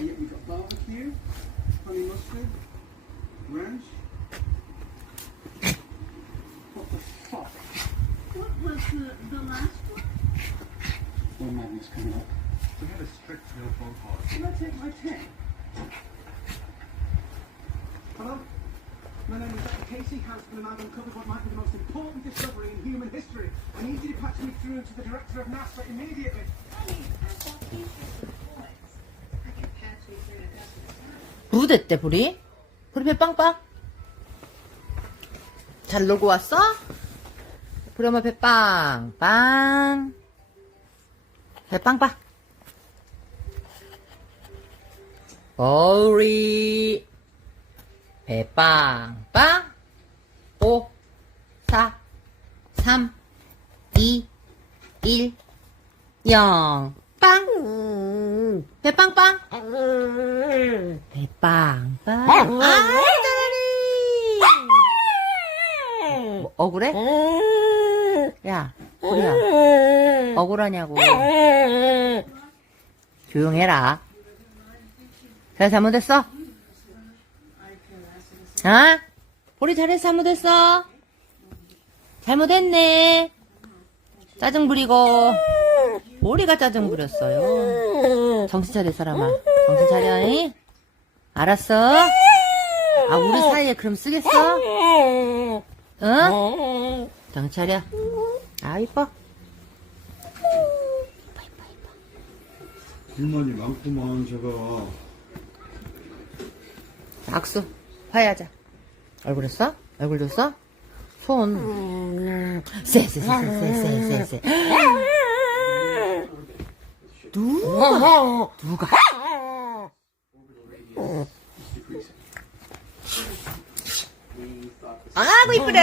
yeah, we've got barbecue, honey mustard, ranch. What the fuck? What was the last one? When Magnus coming up? We had a strict no phone policy. Can I take my pen? Hello? My name is Dr. Casey Hanscom and I've uncovered what might be the most important discovery in human history. I need you to patch me through to the director of NASA immediately. Honey, I've got pictures of boys. I can patch you through to Dr. 불이 됐대, 불이? 불이 배 빵빵? 잘 놀고 왔어? 불이 엄마 배 빵빵. 배 빵빵. 우리 배 빵빵. 5, 4, 3, 2, 1, 0. 빵! 배 빵빵! 배 빵빵! 아, 짜라리! 뭐, 억울해? 야, 우리야. 억울하냐고. 조용해라. 잘 잘못했어? 아? 우리 잘해서 잘못했어? 잘못했네. 짜증 부리고. 우리가 짜증 부렸어요. 정신 차려, 사람아. 정신 차려, 잉? 알았어? 아, 우리 사이에 그럼 쓰겠어? 응? 정신 차려. 아, 이뻐. 불만이 많구만, 제가. 악수. 화해하자. 얼굴 했어? 얼굴 줬어? 손. 쎄. 누가? 아이고, 이쁘다.